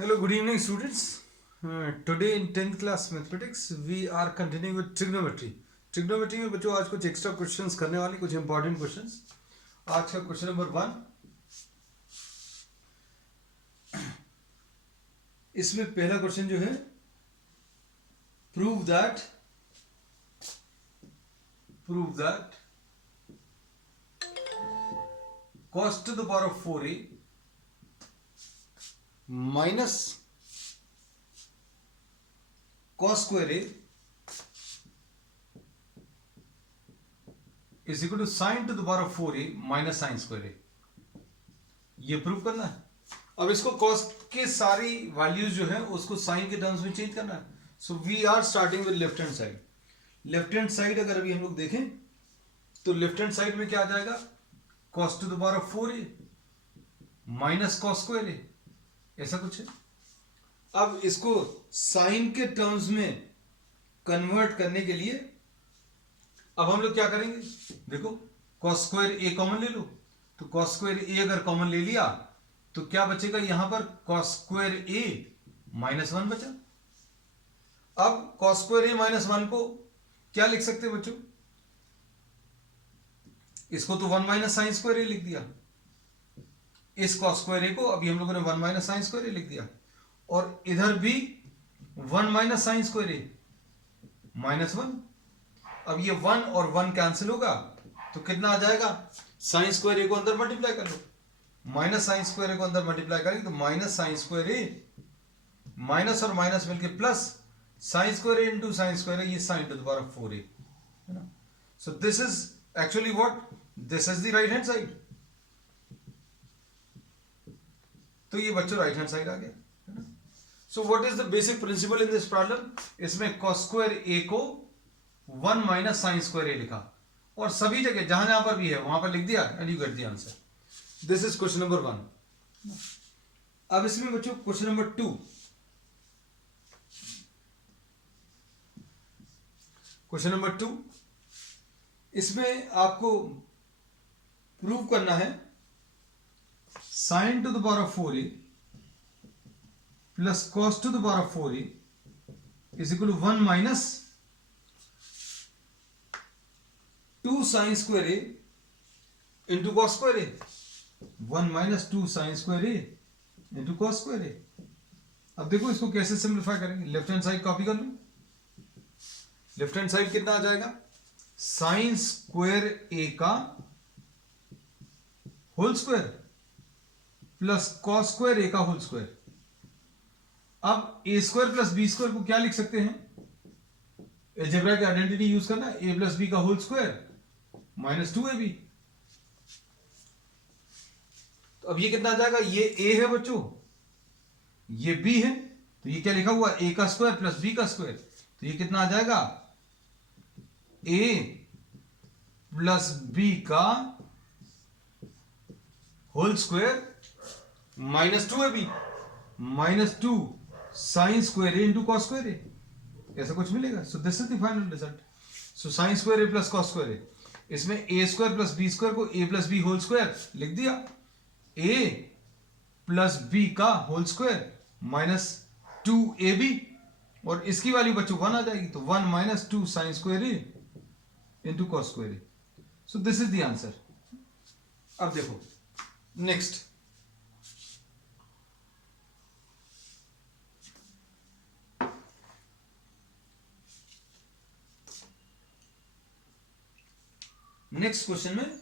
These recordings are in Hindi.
Hello, good evening, students. Today in 10th class mathematics, we are continuing with trigonometry. Trigonometry में बच्चों आज कुछ एक्स्ट्रा क्वेश्चंस करने वाले, कुछ इंपॉर्टेंट क्वेश्चंस. आज का क्वेश्चन नंबर 1. इसमें पहला क्वेश्चन जो है, prove that cos to the power of 4a minus cos square a is equal to sin to the power of 4a minus sin square a. ये प्रूव करना है. अब इसको cos के सारी वैल्यूज जो है उसको sin के टर्म्स में चेंज करना है. So we are starting with left hand side. Left hand side अगर अभी हम लोग देखें तो लेफ्ट हैंड साइड में क्या आ जाएगा, cos to the power of 4a minus cos square a, ऐसा कुछ है. अब इसको साइन के टर्म्स में कन्वर्ट करने के लिए अब हम लोग क्या करेंगे, देखो cos स्क्वायर a कॉमन ले लो, तो cos स्क्वायर a अगर कॉमन ले लिया तो क्या बचेगा, यहां पर cos स्क्वायर a माइनस 1 बचा. अब cos स्क्वायर a माइनस 1 को क्या लिख सकते हैं बच्चों, इसको तो 1 माइनस साइन स्क्वायर a लिख दिया. इस cos स्क्वायर a को अभी हम लोगों ने 1 माइनस साइन स्क्वायर a लिख दिया, और इधर भी 1 minus sine square a minus 1. अब ये 1 और 1 कैंसिल होगा तो कितना आ जाएगा, साइन स्क्वायर a को अंदर मल्टीप्लाई कर लो, माइनस साइन स्क्वायर a को अंदर मल्टीप्लाई करेंगे तो minus sine square a, minus और माइनस मिलके plus sine square a into sine square a, ये sign to the power of 4a है ना. सो this is actually what, this is the right hand side. तो ये बच्चों राइट हैंड साइड आ गया है ना. So what is the basic principle in this problem, इसमें cos स्क्वायर a को 1 माइनस साइन स्क्वायर a लिखा, और सभी जगह जहां जहां पर भी है वहां पर लिख दिया, and you get the answer. This is question number 1. अब इसमें बच्चों क्वेश्चन नंबर 2. क्वेश्चन नंबर 2, इसमें आपको प्रूव करना है sin to the power of 4a plus cos to the power of 4a is equal to 1 minus 2 sin square a into cos square a. 1 minus 2 sin square a into cos square a. अब देखो इसको कैसे सिंप्लीफाई करेंगे, लेफ्ट हैंड साइड कॉपी कर लो. लेफ्ट हैंड साइड कितना आ जाएगा, साइन स्क्वायर a का whole square plus cos square a का होल स्क्वायर. अब a square plus B square को क्या लिख सकते हैं, अलजेब्रा की आइडेंटिटी यूज करना, a प्लस बी का होल स्क्वायर माइनस 2ab. तो अब ये कितना आ जाएगा, ये a है बच्चों, ये b है, तो ये क्या लिखा हुआ, a का स्क्वायर प्लस b का स्क्वायर, तो ये कितना आ जाएगा, a प्लस b का whole square minus 2ab minus 2 sine square a into cos square a, ऐसा कुछ मिलेगा. So this is the final result. So sine square a plus cos square a, इसमें a square plus b square को a plus b whole square लिख दिया, a प्लस b का होल स्क्वायर माइनस 2ab, और इसकी वैल्यू बच्चों 1 आ जाएगी, तो 1 minus 2 sine square a into cos square a. So this is the answer. अब देखो नेक्स्ट, नेक्स्ट क्वेश्चन में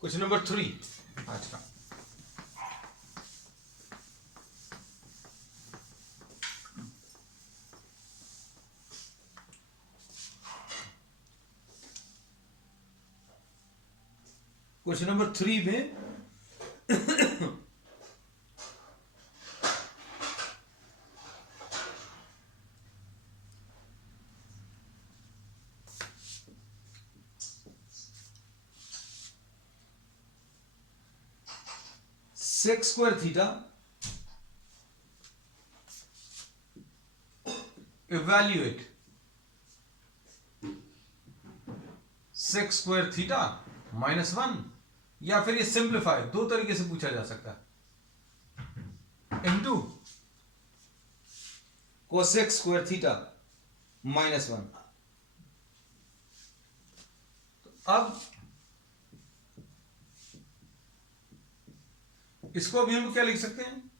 क्वेश्चन नंबर 3 आज का. क्वेश्चन नंबर 3 में sec square theta evaluate sec square theta minus 1, या फिर ये सिंप्लीफाई, दो तरीके से पूछा जा सकता है। Into cosec square theta minus 1। अब इसको अभी हम क्या लिख सकते हैं,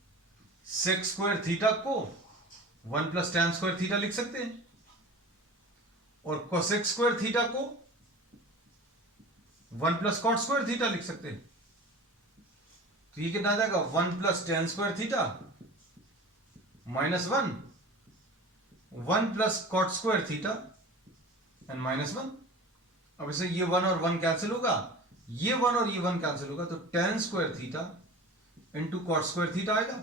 सेक स्क्वायर थीटा को 1 प्लस टैन स्क्वायर थीटा लिख सकते हैं, और कोसेक स्क्वायर थीटा को 1 प्लस कॉट स्क्वायर थीटा लिख सकते हैं। तो ये कितना आ जाएगा, 1 plus tan square theta minus 1 plus cot square theta and minus 1। अब इसे ये 1 और 1 कैंसिल होगा, ये 1 और ये 1 कैंसिल होगा, तो tan square theta into cot square theta आएगा।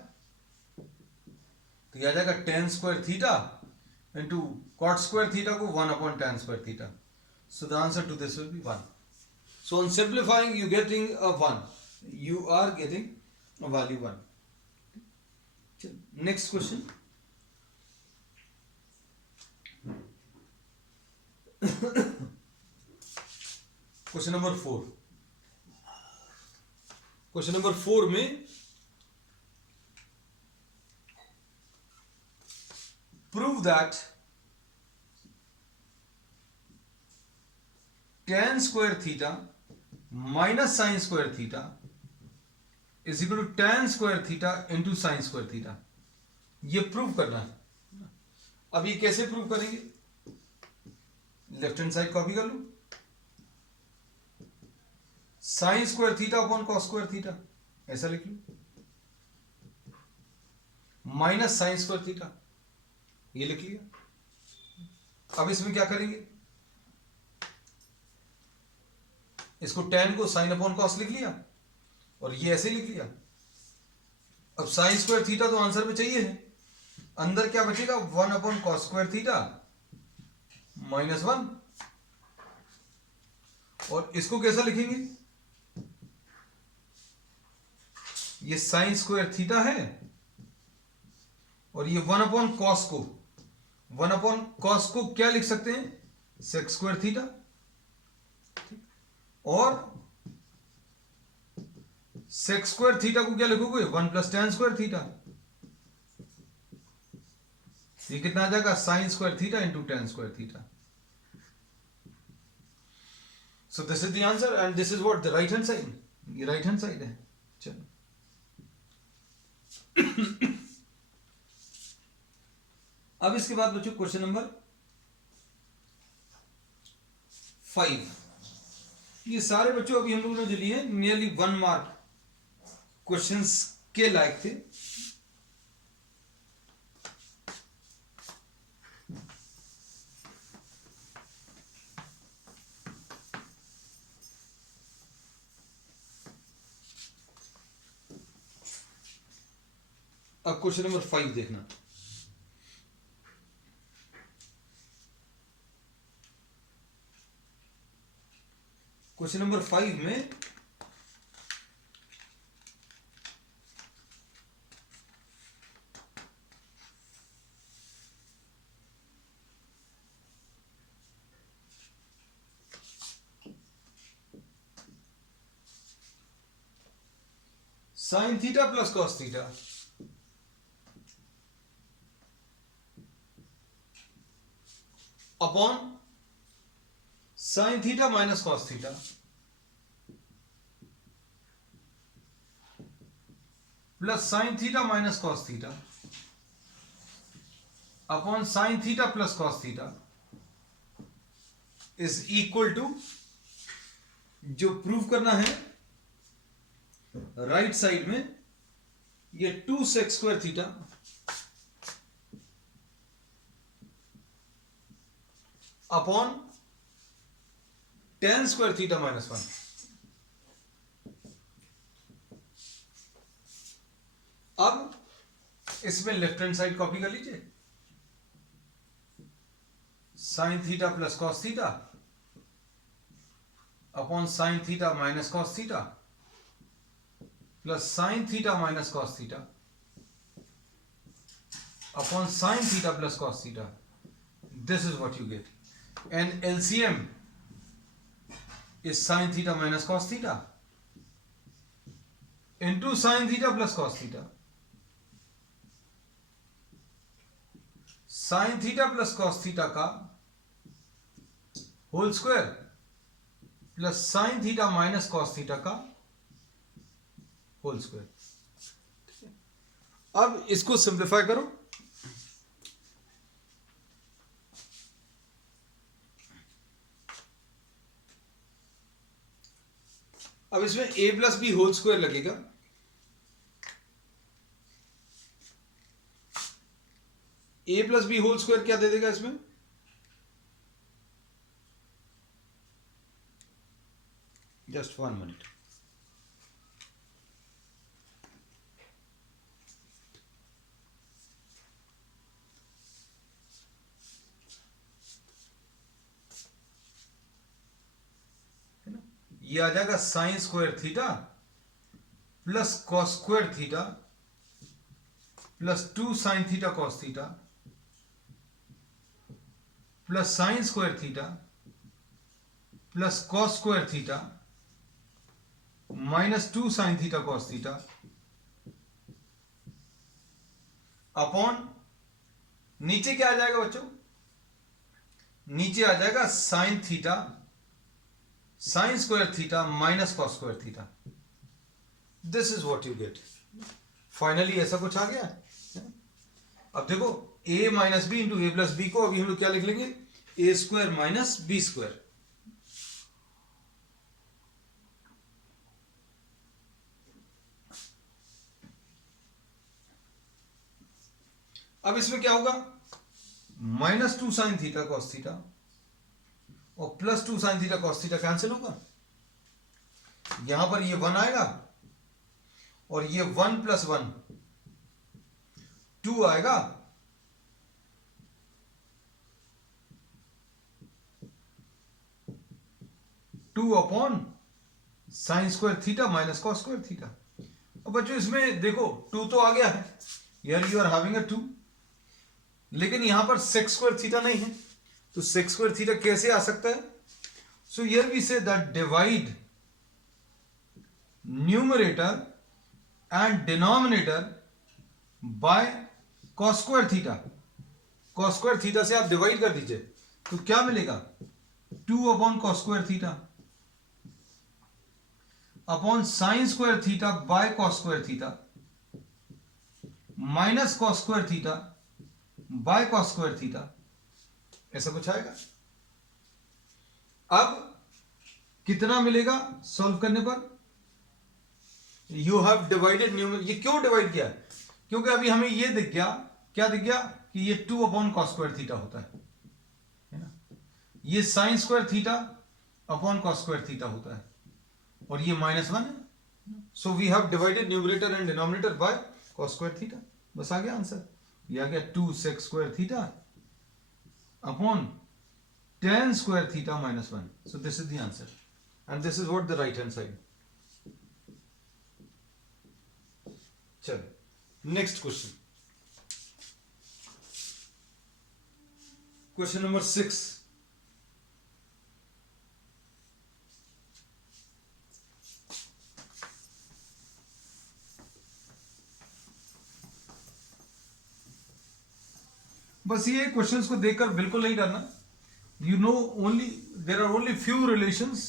तो यह आ जाएगा tan square theta into cot square theta को 1 upon tan square theta. So the answer to this will be 1. So on simplifying, you getting a 1. You are getting a value 1. Next question. Question number 4. Question number 4 में prove that tan square theta minus sin square theta is equal to tan square theta into sin square theta. ये प्रूव करना है। अब ये कैसे प्रूव करेंगे, लेफ्ट हैंड साइड कॉपी कर लो, sine square theta upon cos square theta ऐसा लिख लो, माइनस साइन स्क्वायर थीटा ये लिख लिया। अब इसमें क्या करेंगे, इसको tan को साइन अपॉन कॉस लिख लिया और ये ऐसे लिख लिया। अब साइन स्क्वायर थीटा तो आंसर में चाहिए है, अंदर क्या बचेगा, 1 upon cos square theta minus 1। और इसको कैसा लिखेंगे, ये साइन स्क्वायर थीटा है और ये 1 अपॉन कॉस को, 1 अपॉन कॉस को क्या लिख सकते हैं, सेक स्क्वायर थीटा, और सेक स्क्वायर थीटा को क्या लिखोगे, 1 प्लस टैन स्क्वायर थीटा। ये कितना आ जाएगा, sine square theta into tan square theta. So this is the answer and this is what the right hand side, ये राइट हैंड साइड है। चलो अब इसके बाद बच्चों क्वेश्चन नंबर 5। ये सारे बच्चों अभी हम लोगों ने जो लिए नियरली 1 मार्क क्वेश्चंस के लायक थे। अब क्वेश्चन नंबर 5 देखना। क्वेश्चन नंबर 5 में sine theta plus cos theta upon sine theta minus cos theta plus sine theta minus cos theta upon sine theta plus cos theta is equal to, जो प्रूव करना है राइट साइड में, ये 2 sec square theta upon tan square theta minus 1। अब इसमें लेफ्ट हैंड साइड कॉपी कर लीजिए, sine theta plus cos theta upon sine theta minus cos theta plus sine theta minus cos theta upon sine theta plus cos theta. This is what you get, and LCM is sin theta minus cos theta, into sine theta plus cos theta, sine theta plus cos theta का whole square plus sine theta minus cos theta का होल स्क्वायर। अब इसको सिंप्लीफाई करो, अब इसमें a plus B whole square लगेगा, a plus B whole square क्या दे देगा इसमें, जस्ट 1 मिनट, ये आ जाएगा sine square theta plus cos square theta plus 2 sine theta cos theta plus sine square theta plus cos square theta minus 2 sine theta cos theta upon नीचे क्या आ जाएगा बच्चों, नीचे आ जाएगा sine theta sine square theta minus cos square theta. This is what you get. Finally ऐसा कुछ आ गया। अब देखो a minus b into a plus b को अभी हम लोग क्या लिख लेंगे, A square minus B square. अब इसमें क्या होगा, minus 2 sine theta cos theta और plus 2 sine theta cos theta cancel होगा, यहां पर ये 1 आएगा और ये 1 प्लस 1 2 आएगा, two upon sine square theta minus cos square theta. अब बच्चों इसमें देखो 2 तो आ गया है, यार यू आर हैविंग अ 2, लेकिन यहां पर सेक स्क्वायर थीटा नहीं है, तो सेक स्क्वायर थीटा कैसे आ सकता है। So here we say that divide numerator and denominator by cos square theta. Cos square theta से आप डिवाइड कर दीजिए तो क्या मिलेगा, 2 upon cos square theta upon sine square theta by cos square theta minus cos square theta by cos square theta, ऐसा कुछ आएगा। अब कितना मिलेगा सॉल्व करने पर, यू हैव डिवाइडेड न्यूमरेटर। ये क्यों डिवाइड किया, क्योंकि अभी हमें ये दिख गया, क्या दिख गया कि ये 2 अपॉन कॉस स्क्वायर थीटा होता है ना, ये sine square theta upon cos square theta होता है और ये -1 है। So we have divided numerator and denominator by cos square theta. बस आ गया आंसर, ये आ गया 2 sec square theta upon tan square theta minus 1. So this is the answer, and this is what the right hand side. चलो next question. Question number 6. बस ये क्वेश्चंस को देखकर बिल्कुल नहीं डरना। You know only there are only few relations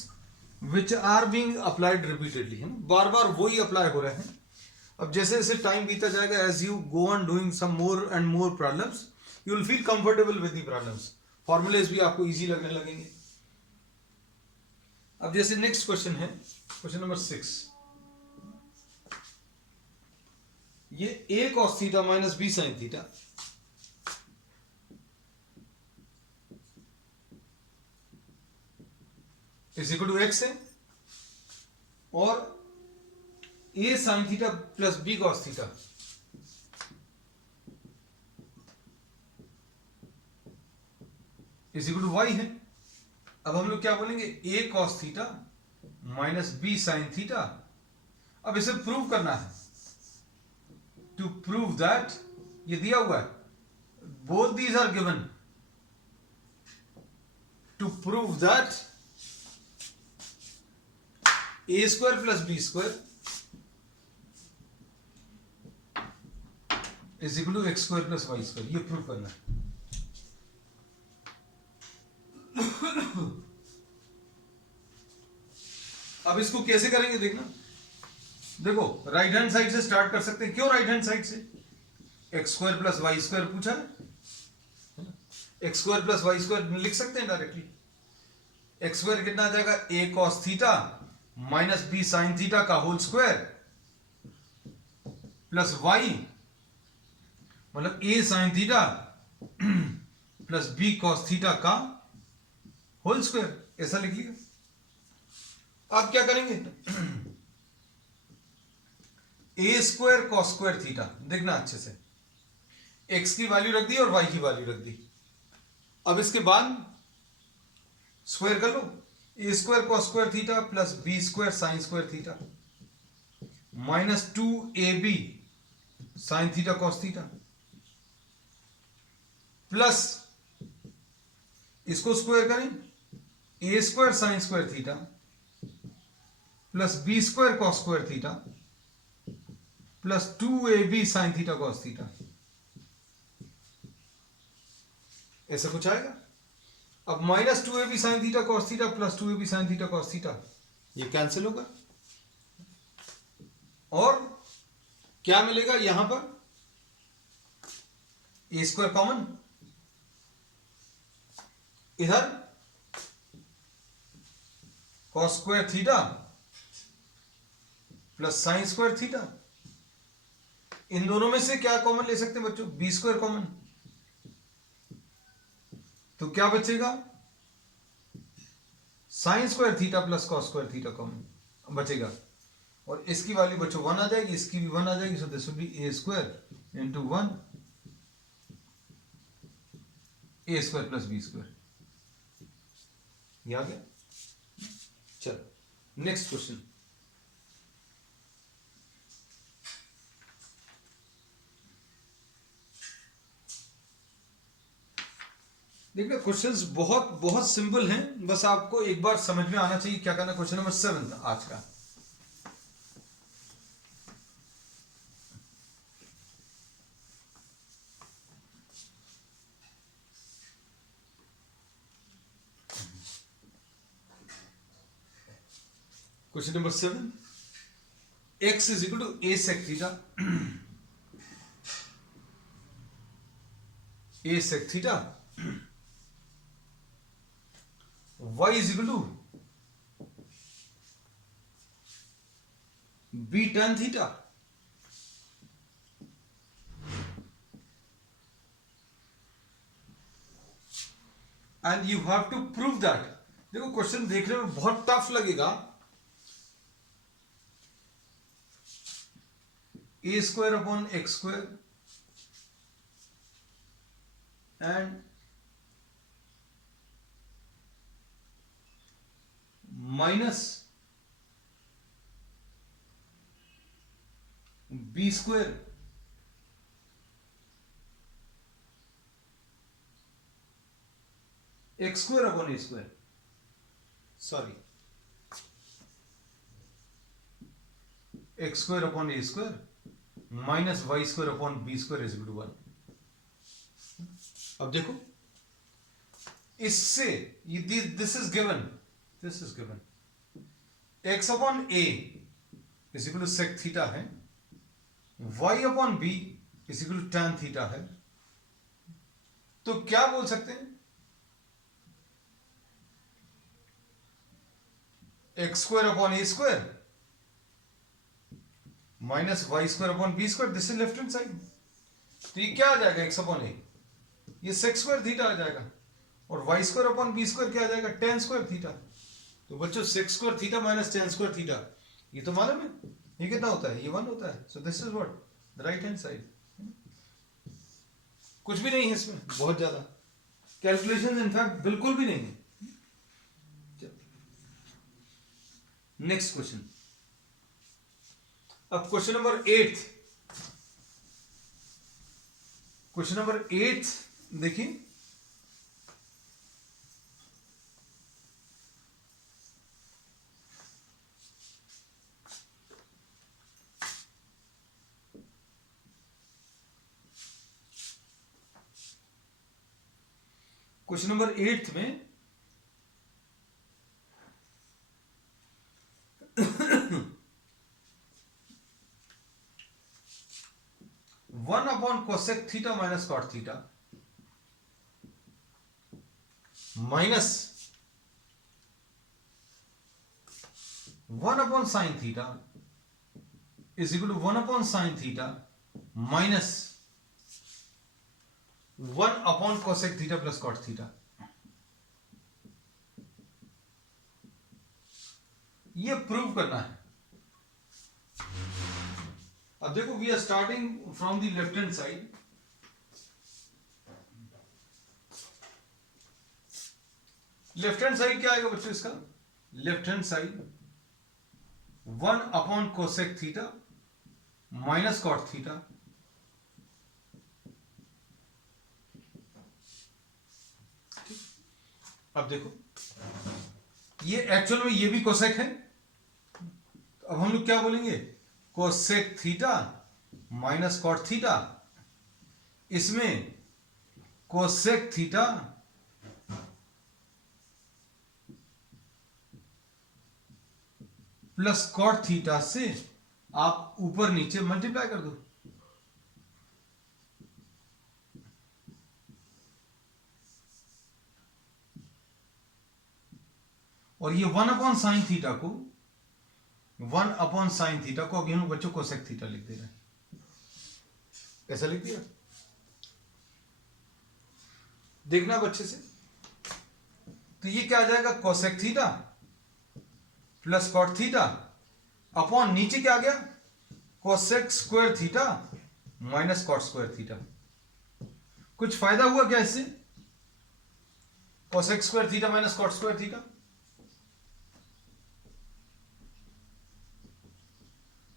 which are being applied repeatedly, है ना, बार बार वही अप्लाई हो रहे हैं। अब जैसे जैसे टाइम बीता जाएगा, as you go on doing some more and more problems, you will feel comfortable with the problems. Formulas भी आपको इजी लगने लगेंगे। अब जैसे नेक्स्ट क्वेश्चन है, क्वेश्चन नंबर 6, ये a cos theta minus b sin theta is equal to x है और a sin theta plus b cos theta is equal to y है। अब हम लोग क्या बोलेंगे, a cos theta minus b sin theta. अब इसे प्रूव करना है, टू प्रूव दैट, ये दिया हुआ है, both these are given, to prove that a square plus b square is equal to x square plus y square, ये प्रूव करना है। अब इसको कैसे करेंगे देखना, देखो राइट हैंड साइड से स्टार्ट कर सकते हैं। क्यों राइट हैंड साइड से? X square plus y square पूछा है, x square plus y square लिख सकते हैं डायरेक्टली। एक्स स्क्वायर कितना आ जाएगा, a cos theta minus B sine theta का होल स्क्वायर प्लस वाई मतलब A sine theta plus B cos theta का होल स्क्वायर, ऐसा लिख लिया। अब क्या करेंगे, A square cos square theta, देखना अच्छे से, एक्स की वैल्यू रख दी और वाई की वैल्यू रख दी। अब इसके बाद स्क्वायर कर लो, A square cos square theta plus B square sine square theta minus 2ab sine theta cos theta plus इसको स्क्वायर करें, A square sine square theta plus B square cos square theta plus 2ab sine theta cos theta, ऐसा कुछ आएगा। अब minus 2ab sine theta cos theta plus 2ab sine theta cos theta, ये कैंसिल होगा और क्या मिलेगा यहां पर, ए स्क्वायर कॉमन, इधर cos square theta plus sine square theta, इन दोनों में से क्या कॉमन ले सकते हैं बच्चों, बी स्क्वायर कॉमन, तो क्या बचेगा, sign square theta plus cos square theta common बचेगा और इसकी वैल्यू बच्चों 1 आ जाएगी, इसकी भी 1 आ जाएगी, so this will be a square into 1 a square plus B square, ये आ गया। चलो नेक्स्ट क्वेश्चन, देखिए क्वेश्चंस बहुत बहुत सिंपल हैं, बस आपको एक बार समझ में आना चाहिए क्या करना। क्वेश्चन नंबर 7 आज का, question number 7, x is equal to a sec theta, a sec theta, y is equal to b tan theta, and you have to prove that। देखो क्वेश्चन देखने में बहुत टफ लगेगा, a square upon x square and minus B square x square upon a square, sorry x square upon a square minus y square upon b square is equal to 1। अब देखो इससे this is given, this is given x upon a is equal to sec theta है, y upon b is equal to tan theta है, तो क्या बोल सकते हैं, x square upon a square minus y square upon b square, this is left hand side, तो ये क्या आ जाएगा x अपॉन a, ये sec स्क्वायर थीटा आ जाएगा और y square upon b square क्या आ जाएगा, tan स्क्वायर थीटा। तो बच्चों sec square theta minus tan square theta, ये तो मालूम है, ये कितना होता है, ये 1 होता है, सो this is what the right hand side. कुछ भी नहीं है इसमें, बहुत ज्यादा कैलकुलेशंस इनफैक्ट बिल्कुल भी नहीं है। नेक्स्ट क्वेश्चन, अब क्वेश्चन नंबर 8, क्वेश्चन नंबर 8 देखिए, क्वेश्चन नंबर 8 में 1/cosec theta minus cot theta minus 1/sin theta is equal to 1/sin theta minus 1/cosec theta plus cot theta. ये प्रूव करना है। अब देखो we are starting from the left hand side. Left hand side क्या आएगा बच्चों इसका? Left hand side 1/cosec theta minus cot theta अब देखो ये एक्चुअल में ये भी कोसेक है। अब हम लोग क्या बोलेंगे? Cosec theta minus cot theta, इसमें cosec theta plus cot theta से आप ऊपर नीचे मल्टीप्लाई कर दो। और ये 1/sin थीटा को 1/sin थीटा को अभी हम बच्चों कोसेक थीटा लिख दे रहे हैं। कैसा लिख दिया? देखना बच्चे से। तो ये क्या आ जाएगा? Cosec theta plus cot theta upon नीचे क्या आ गया? Cosec square theta minus cot square theta. कुछ फायदा हुआ क्या इससे? Cosec square theta minus cot square theta,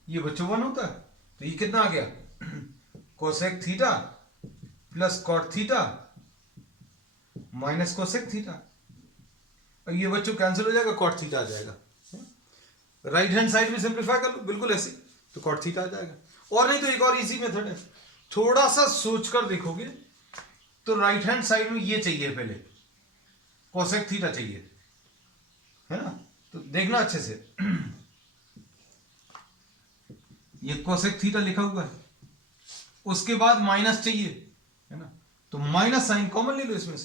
ये बच्चों 1 होता है। तो ये कितना आ गया? Cosec theta plus cot theta minus cosec theta. और ये बच्चों कैंसिल हो जाएगा, कॉट थीटा आ जाएगा। राइट हैंड साइड में सिंप्लीफाई कर लो बिल्कुल ऐसे, तो कॉट थीटा आ जाएगा। और नहीं तो एक और इजी मेथड है, थोड़ा सा सोचकर देखोगे तो राइट हैंड साइड में ये चाहिए, पहले कोसेक थीटा चाहिए, है ना? तो देखना अच्छे से, ये कोसेक थीटा लिखा हुआ है, उसके बाद माइनस चाहिए, है ना? तो माइनस साइन कॉमन ले लो इसमें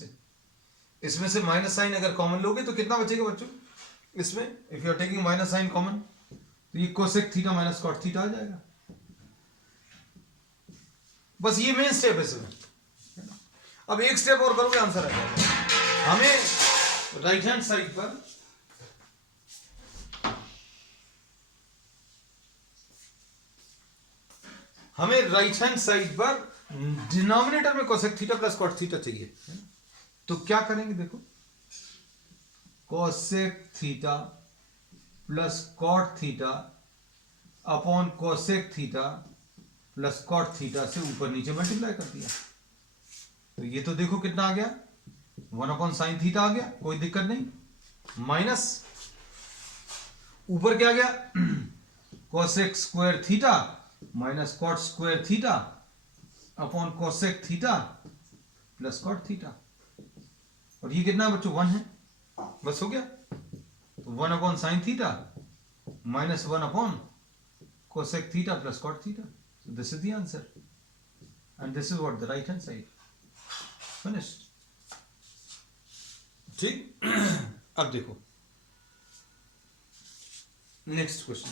से माइनस साइन अगर कॉमन लोगे तो कितना बचेगा बच्चों इसमें? If you are taking minus sine common तो ये cosec theta minus cot theta आ जाएगा। बस ये मेन स्टेप है इसमें। अब एक स्टेप और करोगे आंसर आ जाएगा। हमें राइट हैंड साइड पर डिनोमिनेटर में cosec theta plus cot theta चाहिए। तो क्या करेंगे देखो, cosec theta plus cot theta upon cosec theta plus cot theta से ऊपर नीचे मल्टीप्लाई कर दिया। तो ये तो देखो कितना आ गया? 1/sin थीटा आ गया, कोई दिक्कत नहीं, माइनस ऊपर क्या आ गया? Cosec square theta minus cot square theta upon cosec theta plus cot theta. और ये कितना बच्चों? 1 है, बस हो गया। तो 1/sin theta minus 1/cosec theta plus cot theta. So this is the answer, and this is what the right hand side. Finished. ठीक। अब देखो next question.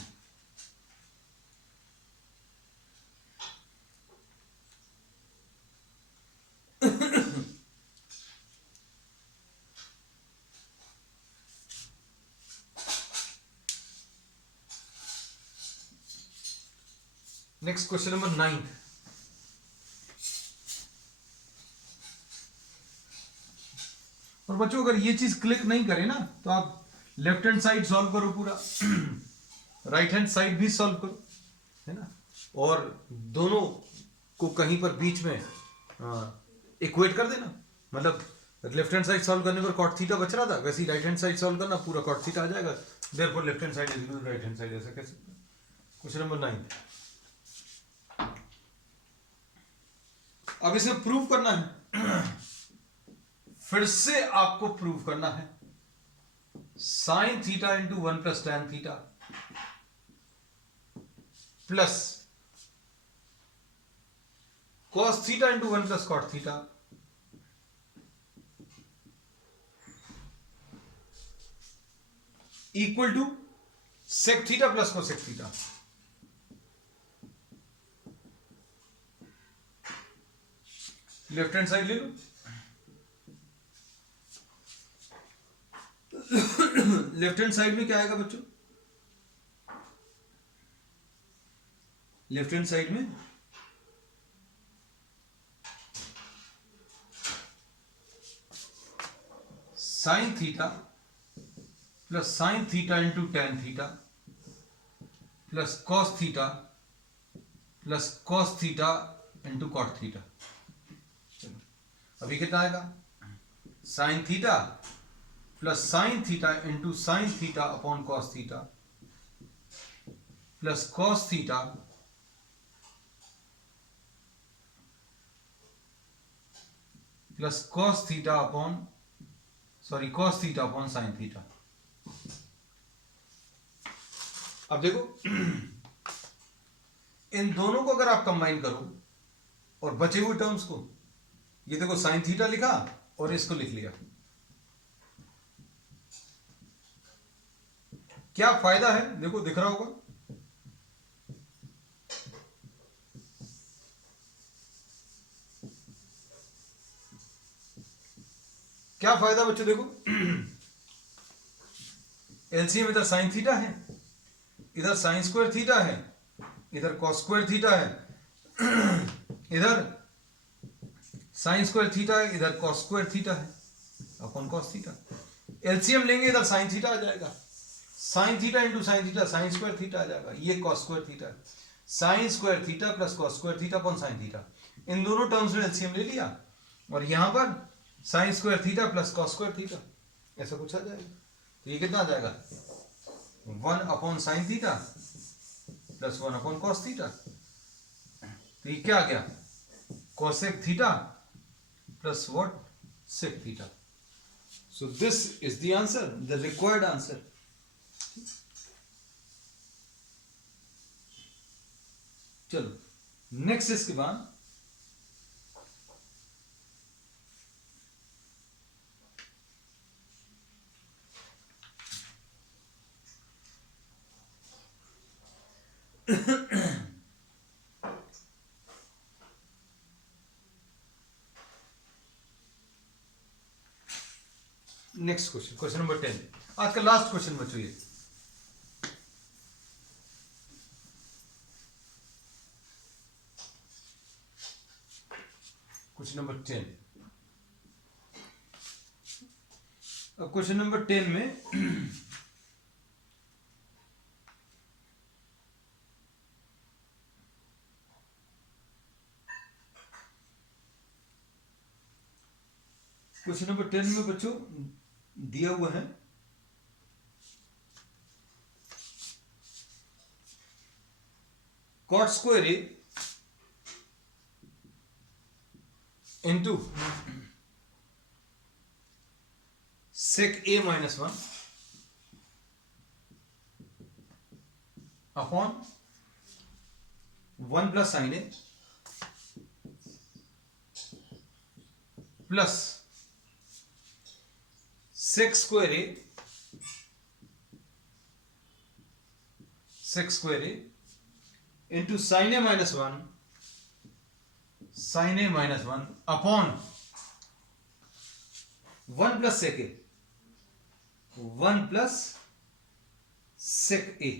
Next question number 9। और बच्चों अगर ये चीज क्लिक नहीं करे ना तो आप लेफ्ट हैंड साइड सॉल्व करो पूरा, राइट हैंड साइड भी सॉल्व करो, है ना? और दोनों को कहीं पर बीच में इक्वेट कर देना। मतलब लेफ्ट हैंड साइड सॉल्व करने पर कॉट थीटा बच रहा था, वैसे ही राइट हैंड साइड सॉल्व करना, पूरा कॉट थीटा आ जाएगा। Therefore left hand side is equal to right hand side, ऐसा कह सकते हैं। Question number 9। अब इसे प्रूव करना है। फिर से आपको प्रूव करना है sine theta into 1 plus tan theta plus cos theta into 1 plus cot theta equal to sec theta plus cosec theta. Left hand side ले लो। लेफ्ट हैंड साइड में क्या आएगा बच्चों? लेफ्ट हैंड साइड में sine theta plus sine theta into tan theta plus cos theta plus cos theta into cot theta. चलो अभी कितना आएगा? Sine theta plus sine theta into sine theta upon cos theta plus cos theta plus cos theta upon cos theta upon sine theta. अब देखो इन दोनों को अगर आप कंबाइन करो और बचे हुए टर्म्स को, ये देखो साइन थीटा लिखा और इसको लिख लिया, क्या फायदा है? देखो दिख रहा होगा, क्या फायदा बच्चों? देखो एलसीएम इधर साइन थीटा है, इधर साइन स्क्वायर थीटा है, इधर कॉस स्क्वायर थीटा है, इधर साइन स्क्वायर थीटा है, इधर कॉस स्क्वायर थीटा है अपॉन कॉस थीटा। एलसीएम लेंगे इधर साइन थीटा आ जाएगा, sine theta into sine theta sine square theta आ जाएगा, ये कॉस स्क्वायर थीटा है, sine square theta plus cos square theta upon sine theta. इन दोनों टर्म्स में एलसीएम ले लिया और यहां पर sine square theta plus cos square theta ऐसा कुछ आ जाएगा। तो ये कितना आ जाएगा? 1 upon sine theta plus 1 upon cos theta. तो ये क्या आ गया? Cosec theta plus what? Sec theta. So this is the answer, the required answer. चलो नेक्स्ट इसके बाद नेक्स्ट क्वेश्चन, क्वेश्चन नंबर 10, आज का लास्ट क्वेश्चन बच्चों। ये क्वेश्चन नंबर 10। अब क्वेश्चन नंबर 10 में क्वेश्चन नंबर 10 में बच्चों दिया हुआ है cot square A into sec A minus 1 upon 1 plus sine A plus sec square A into sine A minus 1 upon 1 plus sec A 1 plus sec A.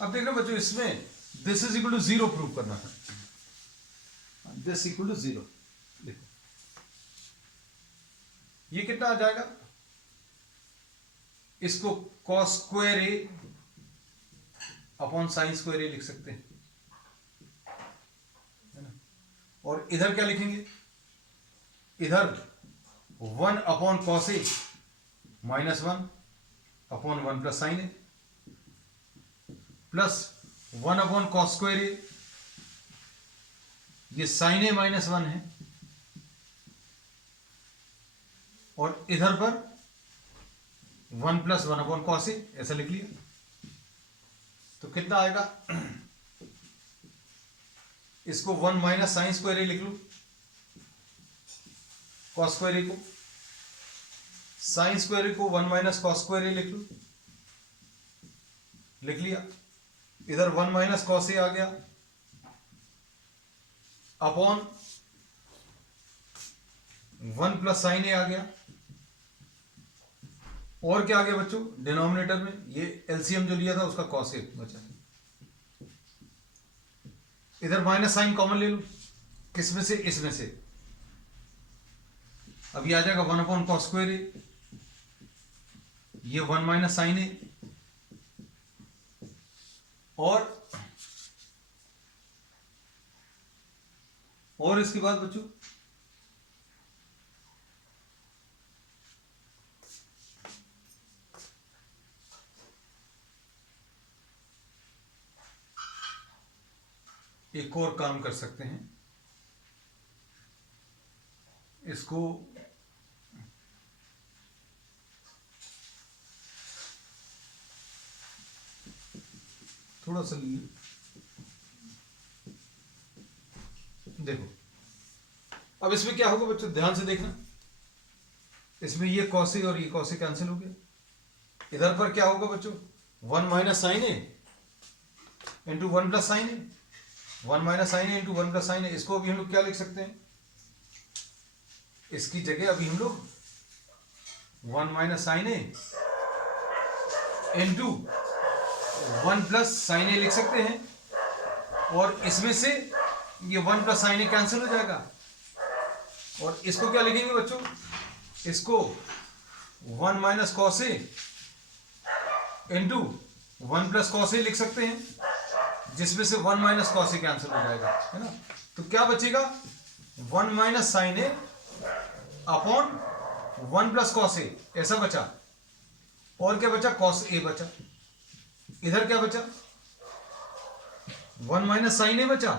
अब देखना बच्चों, इसमें this is equal to 0 prove करना है, दिस इक्वल टू 0। देखो ये कितना आ जाएगा? इसको कॉस स्क्वायर ए अपॉन साइन स्क्वायर ए लिख सकते हैं, है ना? और इधर क्या लिखेंगे? इधर 1 upon cos A minus 1 upon 1 plus sine A plus 1/cos²a, ये sin a माइनस 1 है, और इधर पर 1 + 1/cos a, ऐसा लिख लिया। तो कितना आएगा, इसको 1 - sin² लिख लू, cos² को, sin² को 1 - cos² लिख लू, लिख लिया। इधर 1 - cos a आ गया, अपॉन 1 + sin a आ गया, और क्या आ गया बच्चों डिनोमिनेटर में, ये एलसीएम जो लिया था उसका cos a बचा। इधर माइनस साइन कॉमन ले लो, किसमें से, इसमें से। अब ये आ जाएगा 1/cos²a, ये 1 - sin a, और इसके बाद बच्चों एक और काम कर सकते हैं, इसको थोड़ा सा देखो। अब इसमें क्या होगा बच्चों, ध्यान से देखना, इसमें ये cos a और ये cos a कैंसिल हो गया। इधर पर क्या होगा बच्चों, 1 - sin a into 1 + sin a, 1 - sin a into 1 + sin a। इसको अभी हम लोग क्या लिख सकते हैं, इसकी जगह अभी हम लोग 1 - sin a into 1 + sin a लिख सकते हैं, और इसमें से ये 1 + sin a कैंसिल हो जाएगा। और इसको क्या लिखेंगे बच्चों, इसको 1 - cos a into 1 + cos a लिख सकते हैं, जिसमें से 1 - cos a कैंसिल हो जाएगा, है ना। तो क्या बचेगा, 1 - sin a upon 1 + cos a, ऐसा बचा। और क्या बचा, cos a बचा। इधर क्या बचा, 1 - sin a बचा,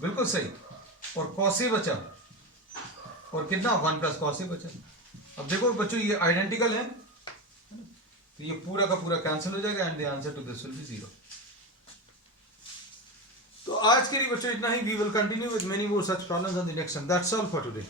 बिल्कुल सही, और cos a बचा, और कितना 1 + cos a बचा। अब देखो बच्चों ये आइडेंटिकल है, तो ये पूरा का पूरा कैंसिल हो जाएगा, and the answer to this will be 0। तो आज के लिए बच्चों इतना ही। We will continue with many more such problems on the next one. That's all for today.